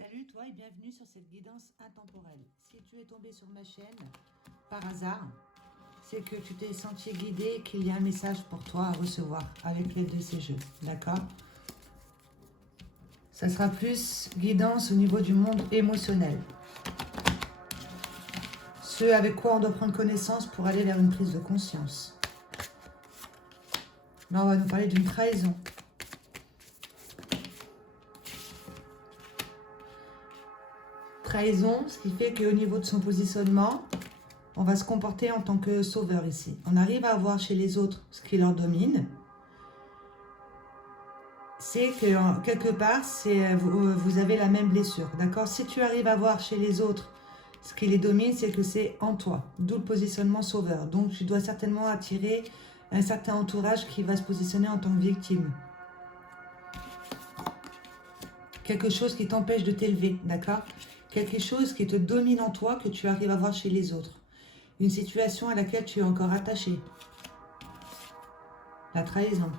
Salut toi et bienvenue sur cette guidance intemporelle. Si tu es tombé sur ma chaîne par hasard, c'est que tu t'es senti guidé et qu'il y a un message pour toi à recevoir avec l'aide de ces jeux. D'accord? Ça sera plus guidance au niveau du monde émotionnel. Ce avec quoi on doit prendre connaissance pour aller vers une prise de conscience. Là, on va nous parler d'une trahison. Trahison, ce qui fait qu'au niveau de son positionnement, on va se comporter en tant que sauveur ici. On arrive à voir chez les autres ce qui leur domine. C'est que quelque part, vous avez la même blessure. D'accord? Si tu arrives à voir chez les autres ce qui les domine, c'est que c'est en toi. D'où le positionnement sauveur. Donc, tu dois certainement attirer un certain entourage qui va se positionner en tant que victime. Quelque chose qui t'empêche de t'élever. D'accord? Quelque chose qui te domine en toi que tu arrives à voir chez les autres. Une situation à laquelle tu es encore attaché. La trahison.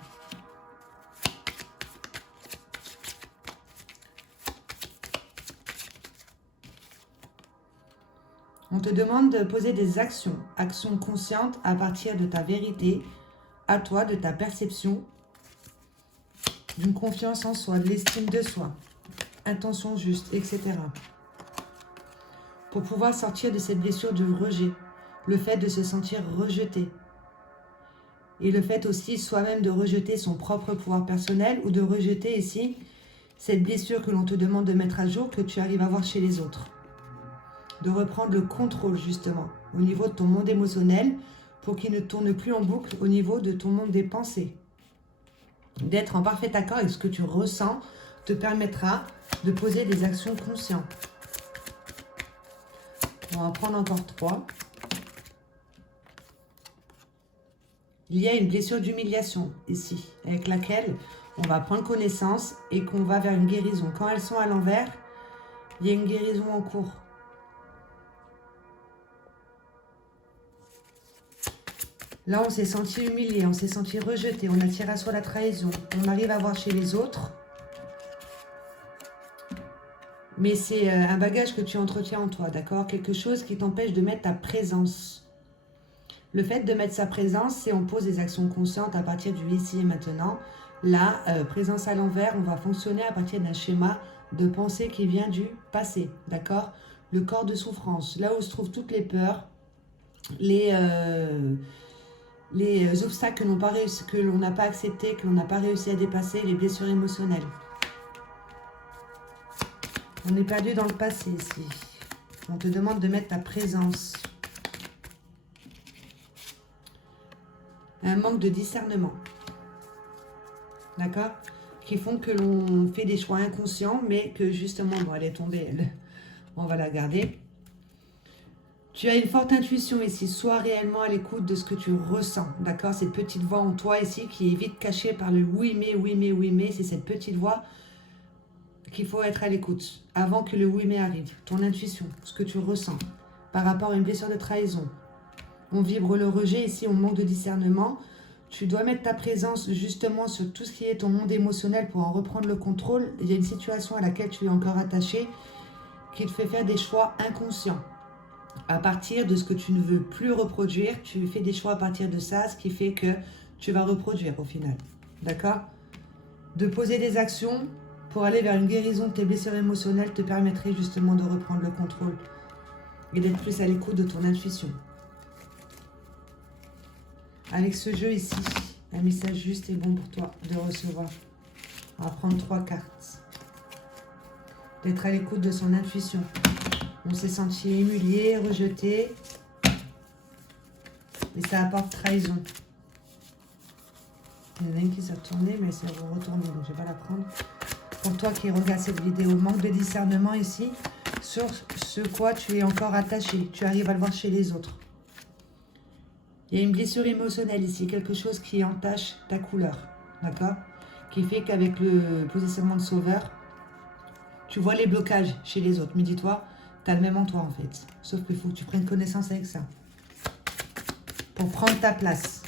On te demande de poser des actions conscientes à partir de ta vérité, à toi, de ta perception, d'une confiance en soi, de l'estime de soi, intention juste, etc. Pour pouvoir sortir de cette blessure du rejet, le fait de se sentir rejeté. Et le fait aussi soi-même de rejeter son propre pouvoir personnel ou de rejeter ici cette blessure que l'on te demande de mettre à jour, que tu arrives à voir chez les autres. De reprendre le contrôle justement au niveau de ton monde émotionnel pour qu'il ne tourne plus en boucle au niveau de ton monde des pensées. D'être en parfait accord avec ce que tu ressens te permettra de poser des actions conscientes. On va en prendre encore 3. Il y a une blessure d'humiliation ici, avec laquelle on va prendre connaissance et qu'on va vers une guérison. Quand elles sont à l'envers, il y a une guérison en cours. Là, on s'est senti humilié, on s'est senti rejeté, on attire à soi la trahison. On arrive à voir chez les autres. Mais c'est un bagage que tu entretiens en toi, d'accord? Quelque chose qui t'empêche de mettre ta présence. Le fait de mettre sa présence, c'est on pose des actions conscientes à partir du ici et maintenant. La présence à l'envers, on va fonctionner à partir d'un schéma de pensée qui vient du passé, d'accord? Le corps de souffrance, là où se trouvent toutes les peurs, les obstacles que l'on n'a pas acceptés, que l'on n'a pas réussi à dépasser, les blessures émotionnelles. On est perdu dans le passé ici. On te demande de mettre ta présence. Un manque de discernement. D'accord? Qui font que l'on fait des choix inconscients, mais que justement, bon, elle est tombée, on va la garder. Tu as une forte intuition ici, sois réellement à l'écoute de ce que tu ressens, d'accord? Cette petite voix en toi ici qui est vite cachée par le oui mais, c'est cette petite voix qu'il faut être à l'écoute avant que le oui mais arrive. Ton intuition, ce que tu ressens par rapport à une blessure de trahison. On vibre le rejet ici, on manque de discernement. Tu dois mettre ta présence justement sur tout ce qui est ton monde émotionnel pour en reprendre le contrôle. Il y a une situation à laquelle tu es encore attaché qui te fait faire des choix inconscients. À partir de ce que tu ne veux plus reproduire, tu fais des choix à partir de ça, ce qui fait que tu vas reproduire au final. D'accord? De poser des actions pour aller vers une guérison de tes blessures émotionnelles te permettrait justement de reprendre le contrôle et d'être plus à l'écoute de ton intuition. Avec ce jeu ici, un message juste et bon pour toi de recevoir. On va prendre 3 cartes. D'être à l'écoute de son intuition. On s'est senti humilié, rejeté. Et ça apporte trahison. Il y en a une qui s'est retournée, mais ça va retourner, donc je ne vais pas la prendre. Pour toi qui regarde cette vidéo, manque de discernement ici sur ce quoi tu es encore attaché. Tu arrives à le voir chez les autres. Il y a une blessure émotionnelle ici, quelque chose qui entache ta couleur, d'accord? Qui fait qu'avec le positionnement de sauveur, tu vois les blocages chez les autres. Mais dis-toi, tu as le même en toi en fait. Sauf qu'il faut que tu prennes connaissance avec ça. Pour prendre ta place.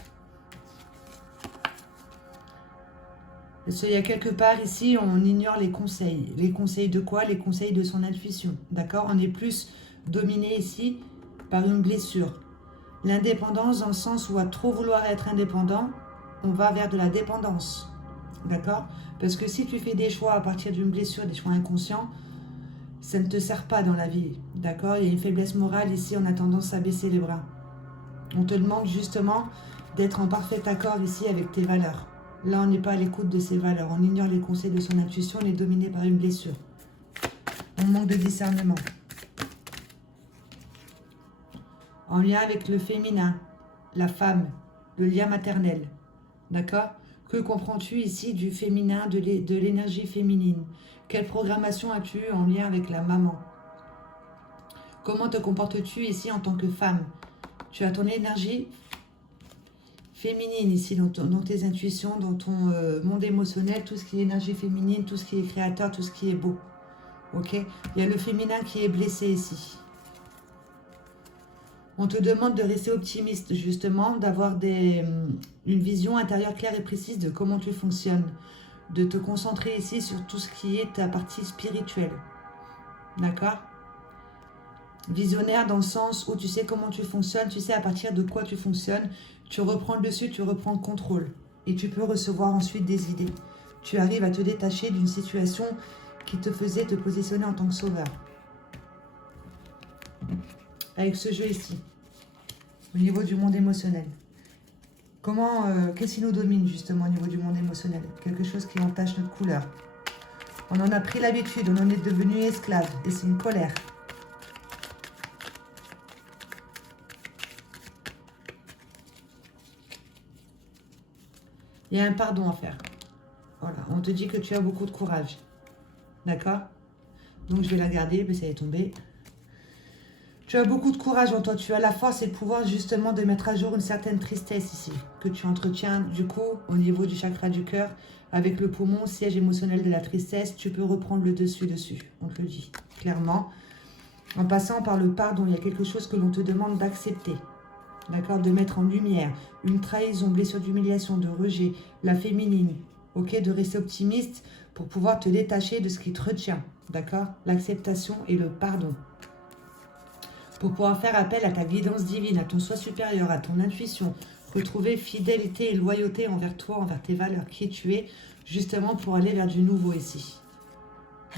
Il y a quelque part ici, on ignore les conseils. Les conseils de quoi? Les conseils de son intuition. D'accord? On est plus dominé ici par une blessure. L'indépendance dans le sens où à trop vouloir être indépendant, on va vers de la dépendance. D'accord? Parce que si tu fais des choix à partir d'une blessure, des choix inconscients, ça ne te sert pas dans la vie. D'accord? Il y a une faiblesse morale ici, on a tendance à baisser les bras. On te demande justement d'être en parfait accord ici avec tes valeurs. Là, on n'est pas à l'écoute de ses valeurs. On ignore les conseils de son intuition, on est dominé par une blessure. On manque de discernement. En lien avec le féminin, la femme, le lien maternel. D'accord? Que comprends-tu ici du féminin, de l'énergie féminine? Quelle programmation as-tu en lien avec la maman? Comment te comportes-tu ici en tant que femme? Tu as ton énergie féminine ici, dans tes intuitions, dans ton monde émotionnel, tout ce qui est énergie féminine, tout ce qui est créateur, tout ce qui est beau. Ok? Il y a le féminin qui est blessé ici. On te demande de rester optimiste, justement, d'avoir une vision intérieure claire et précise de comment tu fonctionnes, de te concentrer ici sur tout ce qui est ta partie spirituelle. D'accord? Visionnaire dans le sens où tu sais comment tu fonctionnes, tu sais à partir de quoi tu fonctionnes, tu reprends le dessus, tu reprends le contrôle. Et tu peux recevoir ensuite des idées. Tu arrives à te détacher d'une situation qui te faisait te positionner en tant que sauveur. Avec ce jeu ici, au niveau du monde émotionnel. Qu'est-ce qui nous domine justement au niveau du monde émotionnel? Quelque chose qui entache notre couleur. On en a pris l'habitude, on en est devenu esclave. Et c'est une colère. Il y a un pardon à faire. Voilà, on te dit que tu as beaucoup de courage. D'accord? Donc je vais la garder, mais ça est tombé. Tu as beaucoup de courage en toi. Tu as la force et le pouvoir justement de mettre à jour une certaine tristesse ici. Que tu entretiens du coup au niveau du chakra du cœur. Avec le poumon, siège émotionnel de la tristesse. Tu peux reprendre le dessus. On te le dit clairement. En passant par le pardon, il y a quelque chose que l'on te demande d'accepter. D'accord, de mettre en lumière une trahison, blessure d'humiliation, de rejet, la féminine, ok, de rester optimiste pour pouvoir te détacher de ce qui te retient, d'accord, l'acceptation et le pardon. Pour pouvoir faire appel à ta guidance divine, à ton soi supérieur, à ton intuition, retrouver fidélité et loyauté envers toi, envers tes valeurs, qui tu es, justement pour aller vers du nouveau ici.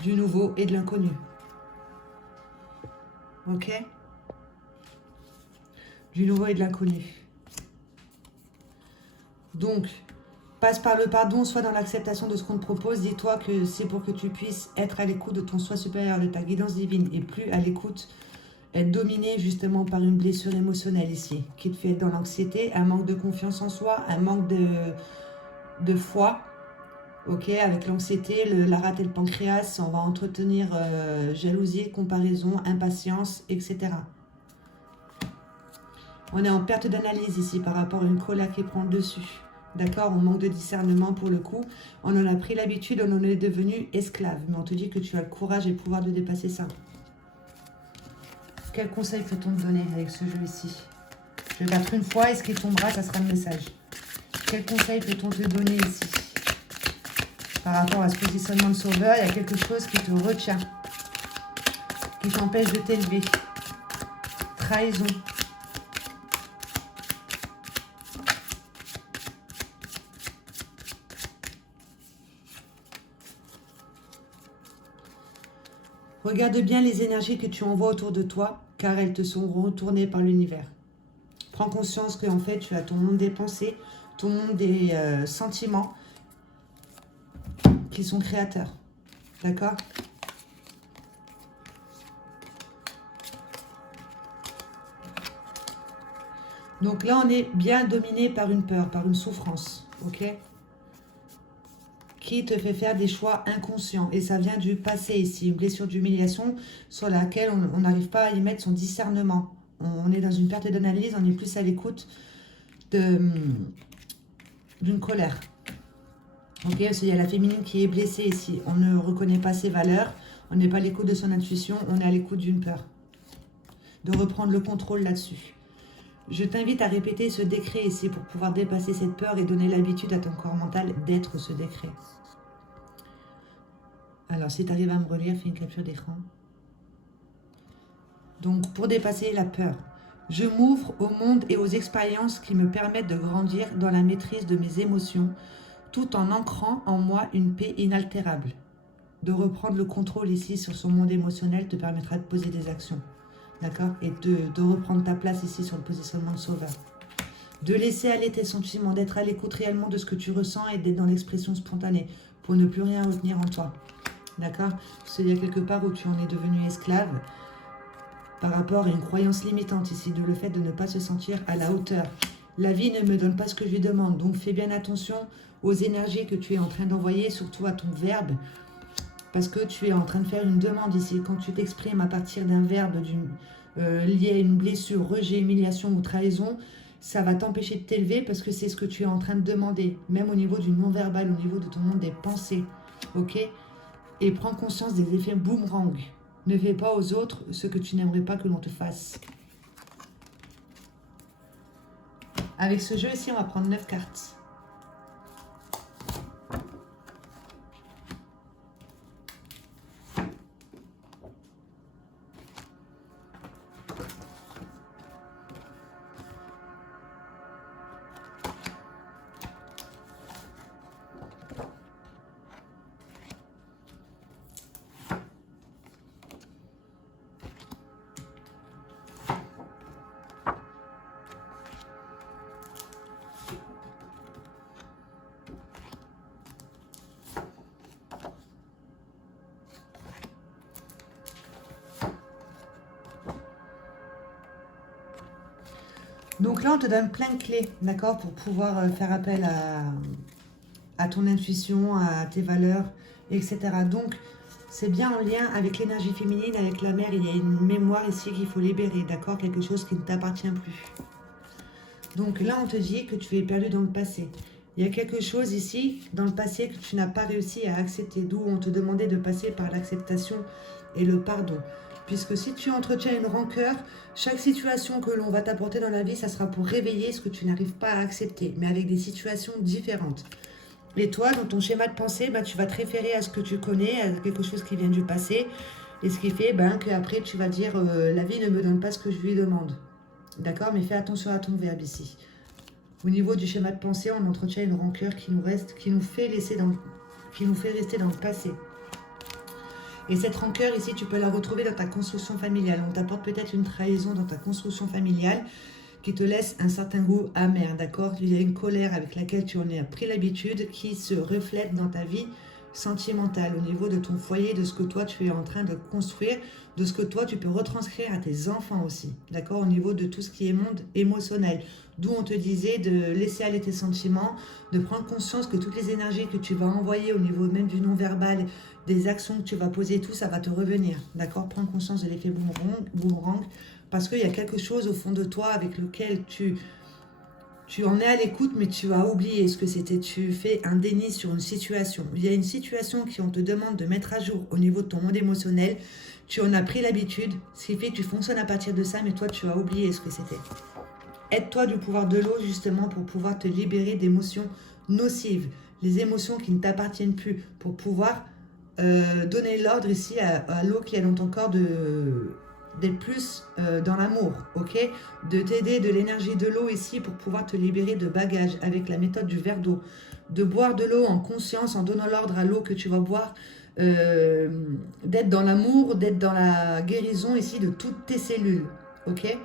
Du nouveau et de l'inconnu. Ok ? Du nouveau et de l'inconnu. Donc, passe par le pardon, soit dans l'acceptation de ce qu'on te propose. Dis-toi que c'est pour que tu puisses être à l'écoute de ton soi supérieur, de ta guidance divine, et plus à l'écoute, être dominé justement par une blessure émotionnelle ici, qui te fait être dans l'anxiété, un manque de confiance en soi, un manque de foi. Ok, avec l'anxiété, la rate et le pancréas, on va entretenir jalousie, comparaison, impatience, etc. On est en perte d'analyse ici par rapport à une colère qui prend le dessus. D'accord? On manque de discernement pour le coup. On en a pris l'habitude, on en est devenu esclave. Mais on te dit que tu as le courage et le pouvoir de dépasser ça. Quel conseil peut-on te donner avec ce jeu ici? Je vais battre une fois et ce qui tombera, ça sera le message. Quel conseil peut-on te donner ici? Par rapport à ce positionnement de sauveur, il y a quelque chose qui te retient. Qui t'empêche de t'élever. Trahison. Regarde bien les énergies que tu envoies autour de toi, car elles te sont retournées par l'univers. Prends conscience qu'en fait, tu as ton monde des pensées, ton monde des sentiments qui sont créateurs. D'accord? Donc là, on est bien dominé par une peur, par une souffrance. Ok? Qui te fait faire des choix inconscients. Et ça vient du passé ici, une blessure d'humiliation sur laquelle on n'arrive pas à y mettre son discernement. On est dans une perte d'analyse, on est plus à l'écoute d'une colère. Ok, parce qu'il y a la féminine qui est blessée ici. On ne reconnaît pas ses valeurs, on n'est pas à l'écoute de son intuition, on est à l'écoute d'une peur. De reprendre le contrôle là-dessus. Je t'invite à répéter ce décret ici pour pouvoir dépasser cette peur et donner l'habitude à ton corps mental d'être ce décret. Alors, si tu arrives à me relire, fais une capture d'écran. Donc, pour dépasser la peur, je m'ouvre au monde et aux expériences qui me permettent de grandir dans la maîtrise de mes émotions, tout en ancrant en moi une paix inaltérable. De reprendre le contrôle ici sur son monde émotionnel te permettra de poser des actions. D'accord? Et de reprendre ta place ici sur le positionnement de sauveur. De laisser aller tes sentiments, d'être à l'écoute réellement de ce que tu ressens et d'être dans l'expression spontanée pour ne plus rien retenir en toi. D'accord? Il y a quelque part où tu en es devenu esclave par rapport à une croyance limitante ici, de le fait de ne pas se sentir à la hauteur. La vie ne me donne pas ce que je lui demande, donc fais bien attention aux énergies que tu es en train d'envoyer, surtout à ton verbe, parce que tu es en train de faire une demande ici. Quand tu t'exprimes à partir d'un verbe lié à une blessure, rejet, humiliation ou trahison, ça va t'empêcher de t'élever parce que c'est ce que tu es en train de demander, même au niveau du non-verbal, au niveau de ton monde des pensées. Ok? Et prends conscience des effets boomerang. Ne fais pas aux autres ce que tu n'aimerais pas que l'on te fasse. Avec ce jeu ici, on va prendre 9 cartes. Donc là, on te donne plein de clés, d'accord, pour pouvoir faire appel à ton intuition, à tes valeurs, etc. Donc, c'est bien en lien avec l'énergie féminine, avec la mère. Il y a une mémoire ici qu'il faut libérer, d'accord, quelque chose qui ne t'appartient plus. Donc là, on te dit que tu es perdu dans le passé. Il y a quelque chose ici, dans le passé, que tu n'as pas réussi à accepter, d'où on te demandait de passer par l'acceptation et le pardon. Puisque si tu entretiens une rancœur, chaque situation que l'on va t'apporter dans la vie, ça sera pour réveiller ce que tu n'arrives pas à accepter, mais avec des situations différentes. Et toi, dans ton schéma de pensée, tu vas te référer à ce que tu connais, à quelque chose qui vient du passé, et ce qui fait qu'après, tu vas dire la vie ne me donne pas ce que je lui demande. D'accord? Mais fais attention à ton verbe ici. Au niveau du schéma de pensée, on entretient une rancœur qui nous fait rester dans le passé. Et cette rancœur ici, tu peux la retrouver dans ta construction familiale. On t'apporte peut-être une trahison dans ta construction familiale qui te laisse un certain goût amer, d'accord? Il y a une colère avec laquelle tu en as pris l'habitude qui se reflète dans ta vie sentimentale, au niveau de ton foyer, de ce que toi tu es en train de construire, de ce que toi tu peux retranscrire à tes enfants aussi, d'accord? Au niveau de tout ce qui est monde émotionnel, d'où on te disait de laisser aller tes sentiments, de prendre conscience que toutes les énergies que tu vas envoyer au niveau même du non-verbal, des actions que tu vas poser, tout ça va te revenir, d'accord? Prends conscience de l'effet boomerang, parce qu'il y a quelque chose au fond de toi avec lequel tu en es à l'écoute, mais tu as oublié ce que c'était. Tu fais un déni sur une situation. Il y a une situation qu'on te demande de mettre à jour au niveau de ton monde émotionnel. Tu en as pris l'habitude, ce qui fait que tu fonctionnes à partir de ça, mais toi, tu as oublié ce que c'était. Aide-toi du pouvoir de l'eau, justement, pour pouvoir te libérer d'émotions nocives, les émotions qui ne t'appartiennent plus, pour pouvoir donner l'ordre ici à l'eau qui est dans ton corps d'être plus dans l'amour, ok? De t'aider de l'énergie de l'eau ici pour pouvoir te libérer de bagages avec la méthode du verre d'eau. De boire de l'eau en conscience, en donnant l'ordre à l'eau que tu vas boire, d'être dans l'amour, d'être dans la guérison ici de toutes tes cellules, ok?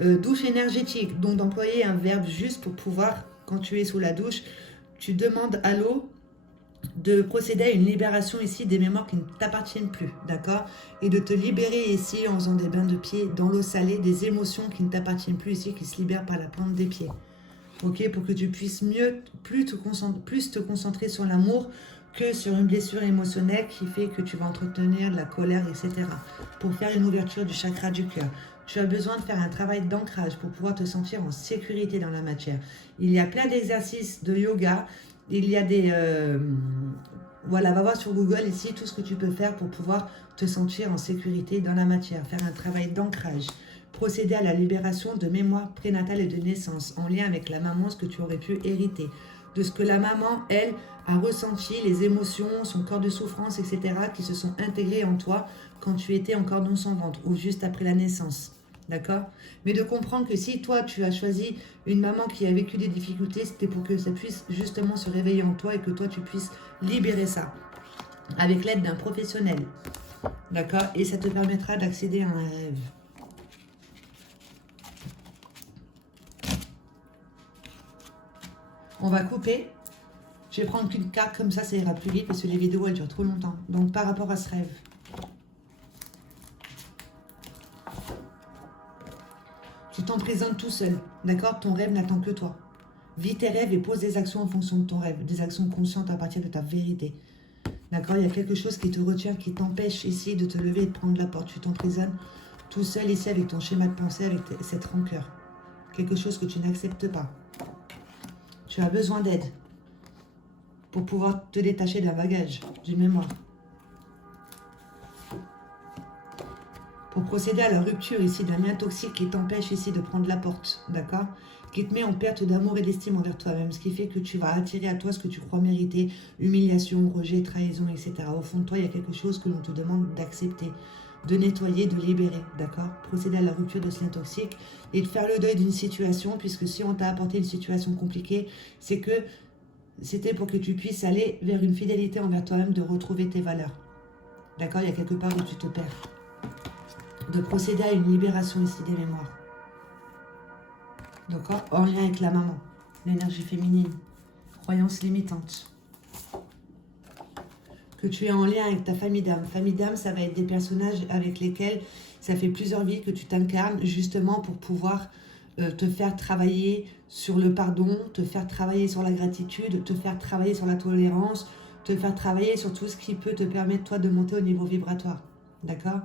Douche énergétique, donc d'employer un verbe juste pour pouvoir, quand tu es sous la douche, tu demandes à l'eau de procéder à une libération ici des mémoires qui ne t'appartiennent plus, d'accord? Et de te libérer ici en faisant des bains de pieds dans l'eau salée, des émotions qui ne t'appartiennent plus ici, qui se libèrent par la plante des pieds. Ok? Pour que tu puisses plus te concentrer sur l'amour que sur une blessure émotionnelle qui fait que tu vas entretenir de la colère, etc. Pour faire une ouverture du chakra du cœur. Tu as besoin de faire un travail d'ancrage pour pouvoir te sentir en sécurité dans la matière. Il y a plein d'exercices de yoga. Il y a des... voilà, va voir sur Google ici tout ce que tu peux faire pour pouvoir te sentir en sécurité dans la matière. Faire un travail d'ancrage. Procéder à la libération de mémoire prénatale et de naissance en lien avec la maman, ce que tu aurais pu hériter. de ce que la maman, elle, a ressenti, les émotions, son corps de souffrance, etc., qui se sont intégrés en toi quand tu étais encore dans son ventre ou juste après la naissance. D'accord? Mais de comprendre que si toi, tu as choisi une maman qui a vécu des difficultés, c'était pour que ça puisse justement se réveiller en toi et que toi, tu puisses libérer ça avec l'aide d'un professionnel. D'accord? Et ça te permettra d'accéder à un rêve. On va couper. Je vais prendre qu'une carte, comme ça ira plus vite parce que les vidéos, elles durent trop longtemps. Donc, par rapport à ce rêve. Tu t'emprisonnes tout seul, d'accord? Ton rêve n'attend que toi. Vis tes rêves et pose des actions en fonction de ton rêve. Des actions conscientes à partir de ta vérité. D'accord? Il y a quelque chose qui te retient, qui t'empêche ici de te lever et de prendre la porte. Tu t'emprisonnes tout seul ici avec ton schéma de pensée, avec cette rancœur. Quelque chose que tu n'acceptes pas. Tu as besoin d'aide pour pouvoir te détacher d'un bagage, d'une mémoire. Pour procéder à la rupture ici d'un lien toxique qui t'empêche ici de prendre la porte, d'accord? Qui te met en perte d'amour et d'estime envers toi-même, ce qui fait que tu vas attirer à toi ce que tu crois mériter, humiliation, rejet, trahison, etc. Au fond de toi, il y a quelque chose que l'on te demande d'accepter, de nettoyer, de libérer, d'accord? Procéder à la rupture de ce lien toxique et de faire le deuil d'une situation, puisque si on t'a apporté une situation compliquée, c'est que c'était pour que tu puisses aller vers une fidélité envers toi-même, de retrouver tes valeurs. D'accord? Il y a quelque part où tu te perds. De procéder à une libération ici des mémoires. D'accord? En lien avec la maman. L'énergie féminine. Croyances limitantes. Que tu es en lien avec ta famille d'âme. Famille d'âme, ça va être des personnages avec lesquels ça fait plusieurs vies que tu t'incarnes justement pour pouvoir te faire travailler sur le pardon, te faire travailler sur la gratitude, te faire travailler sur la tolérance, te faire travailler sur tout ce qui peut te permettre toi de monter au niveau vibratoire. D'accord?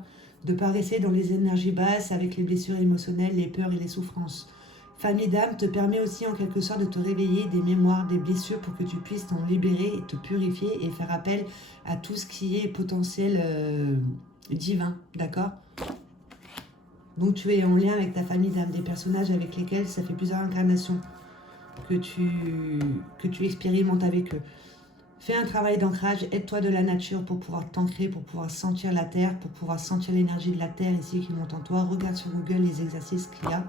De ne pas rester dans les énergies basses avec les blessures émotionnelles, les peurs et les souffrances. Famille d'âme te permet aussi en quelque sorte de te réveiller des mémoires, des blessures pour que tu puisses t'en libérer et te purifier et faire appel à tout ce qui est potentiel divin, d'accord? Donc tu es en lien avec ta famille d'âme, des personnages avec lesquels ça fait plusieurs incarnations que tu expérimentes avec eux. Fais un travail d'ancrage, aide-toi de la nature pour pouvoir t'ancrer, pour pouvoir sentir la terre, pour pouvoir sentir l'énergie de la terre ici qui monte en toi. Regarde sur Google les exercices qu'il y a.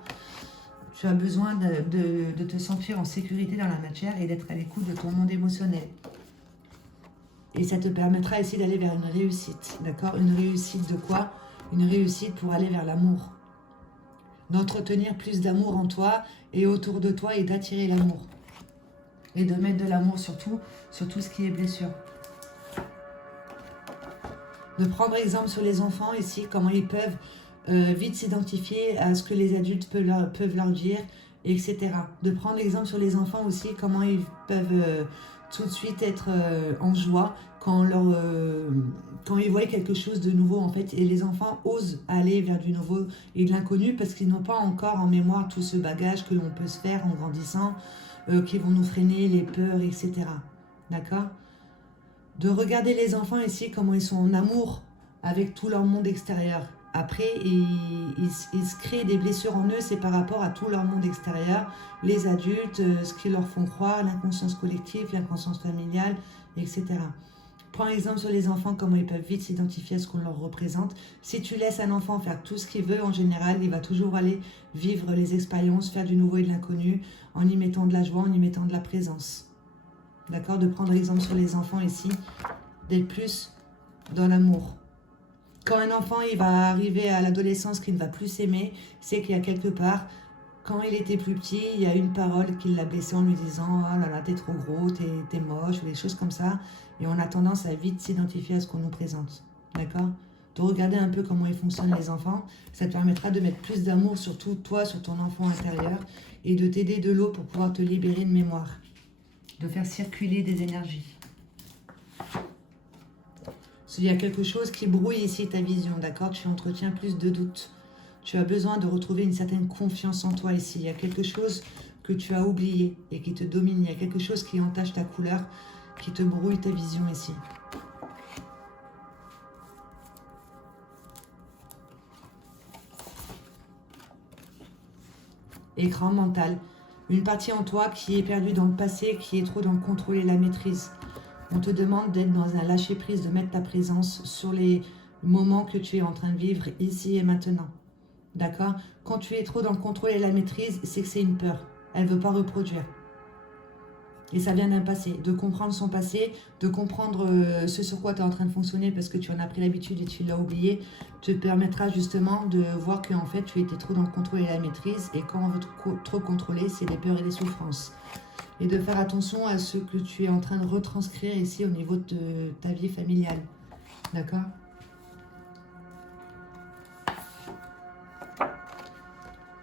Tu as besoin de te sentir en sécurité dans la matière et d'être à l'écoute de ton monde émotionnel. Et ça te permettra ici d'aller vers une réussite, d'accord? Une réussite de quoi? Une réussite pour aller vers l'amour. D'entretenir plus d'amour en toi et autour de toi et d'attirer l'amour. Et de mettre de l'amour sur tout ce qui est blessure. De prendre exemple sur les enfants ici, comment ils peuvent vite s'identifier à ce que les adultes peuvent leur dire, etc. De prendre exemple sur les enfants aussi, comment ils peuvent tout de suite être en joie quand ils voient quelque chose de nouveau en fait. Et les enfants osent aller vers du nouveau et de l'inconnu parce qu'ils n'ont pas encore en mémoire tout ce bagage que l'on peut se faire en grandissant, qui vont nous freiner, les peurs, etc. D'accord? De regarder les enfants ici, comment ils sont en amour avec tout leur monde extérieur. Après, ils se créent des blessures en eux, c'est par rapport à tout leur monde extérieur, les adultes, ce qu'ils leur font croire, l'inconscience collective, l'inconscience familiale, etc. Prends exemple sur les enfants, comment ils peuvent vite s'identifier à ce qu'on leur représente. Si tu laisses un enfant faire tout ce qu'il veut, en général, il va toujours aller vivre les expériences, faire du nouveau et de l'inconnu, en y mettant de la joie, en y mettant de la présence. D'accord? De prendre exemple sur les enfants ici, d'être plus dans l'amour. Quand un enfant il va arriver à l'adolescence qu'il ne va plus s'aimer, c'est qu'il y a quelque part, quand il était plus petit, il y a une parole qui l'a blessé en lui disant « Oh là là, t'es trop gros, t'es moche » ou des choses comme ça. Et on a tendance à vite s'identifier à ce qu'on nous présente. D'accord? De regarder un peu comment ils fonctionnent les enfants, ça te permettra de mettre plus d'amour sur tout toi, sur ton enfant intérieur et de t'aider de l'eau pour pouvoir te libérer de mémoire. De faire circuler des énergies. Il y a quelque chose qui brouille ici ta vision, d'accord? Tu entretiens plus de doutes. Tu as besoin de retrouver une certaine confiance en toi ici. Il y a quelque chose que tu as oublié et qui te domine. Il y a quelque chose qui entache ta couleur, qui te brouille ta vision ici. Écran mental. Une partie en toi qui est perdue dans le passé, qui est trop dans le contrôle et la maîtrise. On te demande d'être dans un lâcher-prise, de mettre ta présence sur les moments que tu es en train de vivre ici et maintenant. D'accord? Quand tu es trop dans le contrôle et la maîtrise, c'est que c'est une peur. Elle ne veut pas reproduire. Et ça vient d'un passé. De comprendre son passé, de comprendre ce sur quoi tu es en train de fonctionner parce que tu en as pris l'habitude et tu l'as oublié, te permettra justement de voir qu'en fait tu étais trop dans le contrôle et la maîtrise. Et quand on veut trop contrôler, c'est des peurs et des souffrances. Et de faire attention à ce que tu es en train de retranscrire ici au niveau de ta vie familiale. D'accord?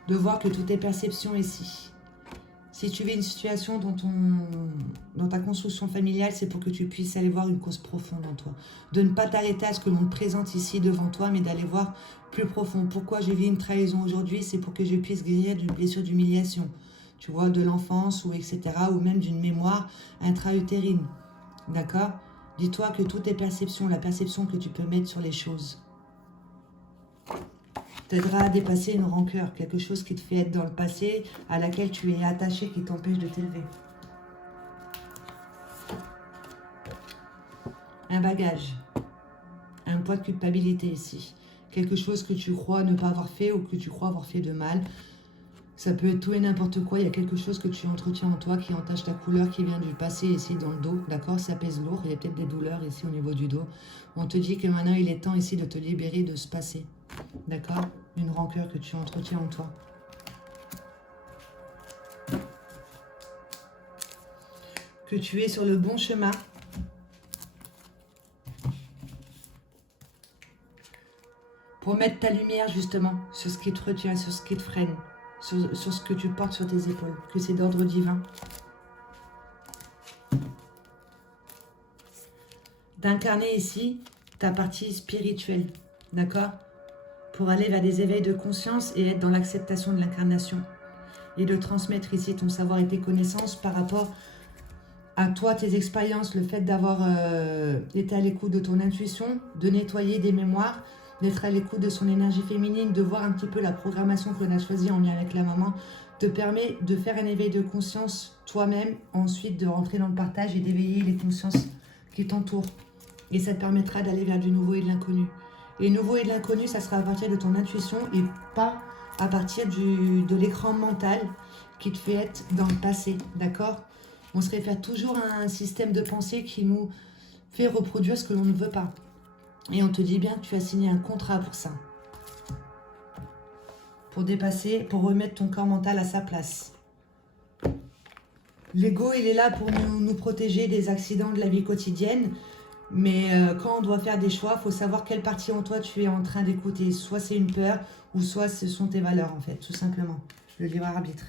De voir que tout est perception ici. Si tu vis une situation dans ta construction familiale, c'est pour que tu puisses aller voir une cause profonde en toi. De ne pas t'arrêter à ce que l'on te présente ici devant toi, mais d'aller voir plus profond. Pourquoi j'ai vécu une trahison aujourd'hui? C'est pour que je puisse guérir d'une blessure d'humiliation. Tu vois, de l'enfance, ou etc. Ou même d'une mémoire intra-utérine. D'accord? Dis-toi que tout est perception, la perception que tu peux mettre sur les choses. T'aidera à dépasser une rancœur, quelque chose qui te fait être dans le passé, à laquelle tu es attaché, qui t'empêche de t'élever. Un bagage, un poids de culpabilité ici. Quelque chose que tu crois ne pas avoir fait ou que tu crois avoir fait de mal. Ça peut être tout et n'importe quoi, il y a quelque chose que tu entretiens en toi qui entache ta couleur, qui vient du passé ici dans le dos, d'accord? Ça pèse lourd, il y a peut-être des douleurs ici au niveau du dos. On te dit que maintenant il est temps ici de te libérer de ce passé, d'accord? Une rancœur que tu entretiens en toi. Que tu es sur le bon chemin. Pour mettre ta lumière justement sur ce qui te retient, sur ce qui te freine. Sur ce que tu portes sur tes épaules, que c'est d'ordre divin. D'incarner ici ta partie spirituelle, d'accord? Pour aller vers des éveils de conscience et être dans l'acceptation de l'incarnation. Et de transmettre ici ton savoir et tes connaissances par rapport à toi, tes expériences, le fait d'avoir été à l'écoute de ton intuition, de nettoyer des mémoires, d'être à l'écoute de son énergie féminine, de voir un petit peu la programmation qu'on a choisie en lien avec la maman, te permet de faire un éveil de conscience toi-même, ensuite de rentrer dans le partage et d'éveiller les consciences qui t'entourent. Et ça te permettra d'aller vers du nouveau et de l'inconnu. Et le nouveau et de l'inconnu, ça sera à partir de ton intuition et pas à partir de l'écran mental qui te fait être dans le passé, d'accord? On se réfère toujours à un système de pensée qui nous fait reproduire ce que l'on ne veut pas. Et on te dit bien que tu as signé un contrat pour ça. Pour dépasser, pour remettre ton corps mental à sa place. L'ego, il est là pour nous protéger des accidents de la vie quotidienne. Mais quand on doit faire des choix, il faut savoir quelle partie en toi tu es en train d'écouter. Soit c'est une peur, ou soit ce sont tes valeurs, en fait, tout simplement. Le libre arbitre.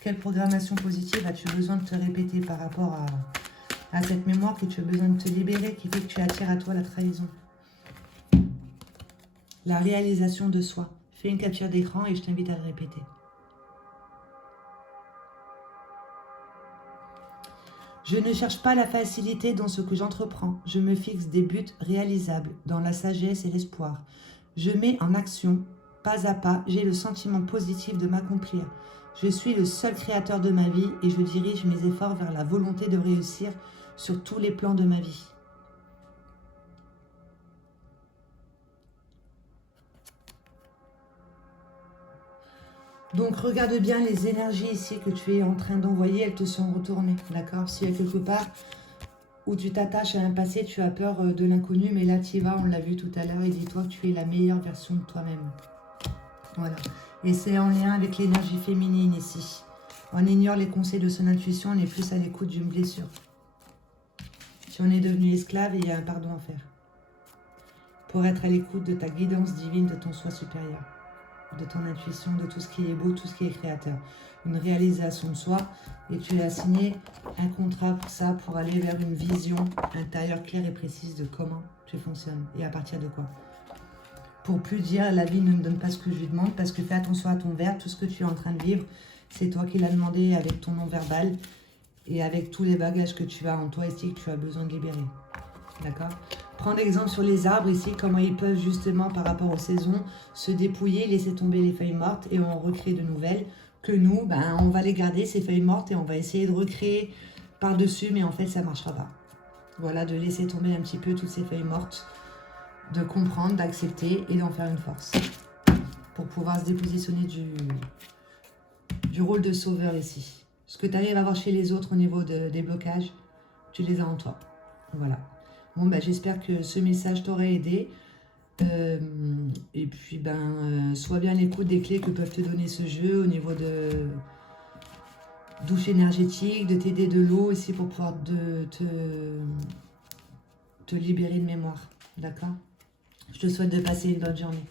Quelle programmation positive as-tu besoin de te répéter par rapport à cette mémoire que tu as besoin de te libérer, qui fait que tu attires à toi la trahison? La réalisation de soi. Fais une capture d'écran et je t'invite à le répéter. Je ne cherche pas la facilité dans ce que j'entreprends. Je me fixe des buts réalisables dans la sagesse et l'espoir. Je mets en action, pas à pas, j'ai le sentiment positif de m'accomplir. Je suis le seul créateur de ma vie et je dirige mes efforts vers la volonté de réussir sur tous les plans de ma vie. Donc regarde bien les énergies ici que tu es en train d'envoyer, elles te sont retournées, d'accord? S'il y a quelque part où tu t'attaches à un passé, tu as peur de l'inconnu, mais là tu y vas, on l'a vu tout à l'heure, et dis-toi que tu es la meilleure version de toi-même. Voilà. Et c'est en lien avec l'énergie féminine ici. On ignore les conseils de son intuition, on est plus à l'écoute d'une blessure. Si on est devenu esclave, il y a un pardon à faire. Pour être à l'écoute de ta guidance divine, de ton soi supérieur, de ton intuition, de tout ce qui est beau, tout ce qui est créateur. Une réalisation de soi, et tu as signé un contrat pour ça, pour aller vers une vision intérieure claire et précise de comment tu fonctionnes et à partir de quoi. Pour plus dire, la vie ne me donne pas ce que je lui demande, parce que fais attention à ton verbe, tout ce que tu es en train de vivre, c'est toi qui l'as demandé avec ton non-verbal et avec tous les bagages que tu as en toi ici, que tu as besoin de libérer. D'accord? Prends l'exemple sur les arbres ici, comment ils peuvent justement par rapport aux saisons se dépouiller, laisser tomber les feuilles mortes et en recréer de nouvelles, que nous, ben, on va les garder, ces feuilles mortes, et on va essayer de recréer par-dessus, mais en fait, ça ne marchera pas. Voilà, de laisser tomber un petit peu toutes ces feuilles mortes, de comprendre, d'accepter et d'en faire une force. Pour pouvoir se dépositionner du rôle de sauveur ici. Ce que tu arrives à voir chez les autres au niveau des blocages, tu les as en toi. Voilà. Bon, ben, j'espère que ce message t'aurait aidé. Et puis, sois bien à l'écoute des clés que peuvent te donner ce jeu au niveau de douche énergétique, de t'aider de l'eau aussi pour pouvoir te libérer de mémoire. D'accord? Je te souhaite de passer une bonne journée.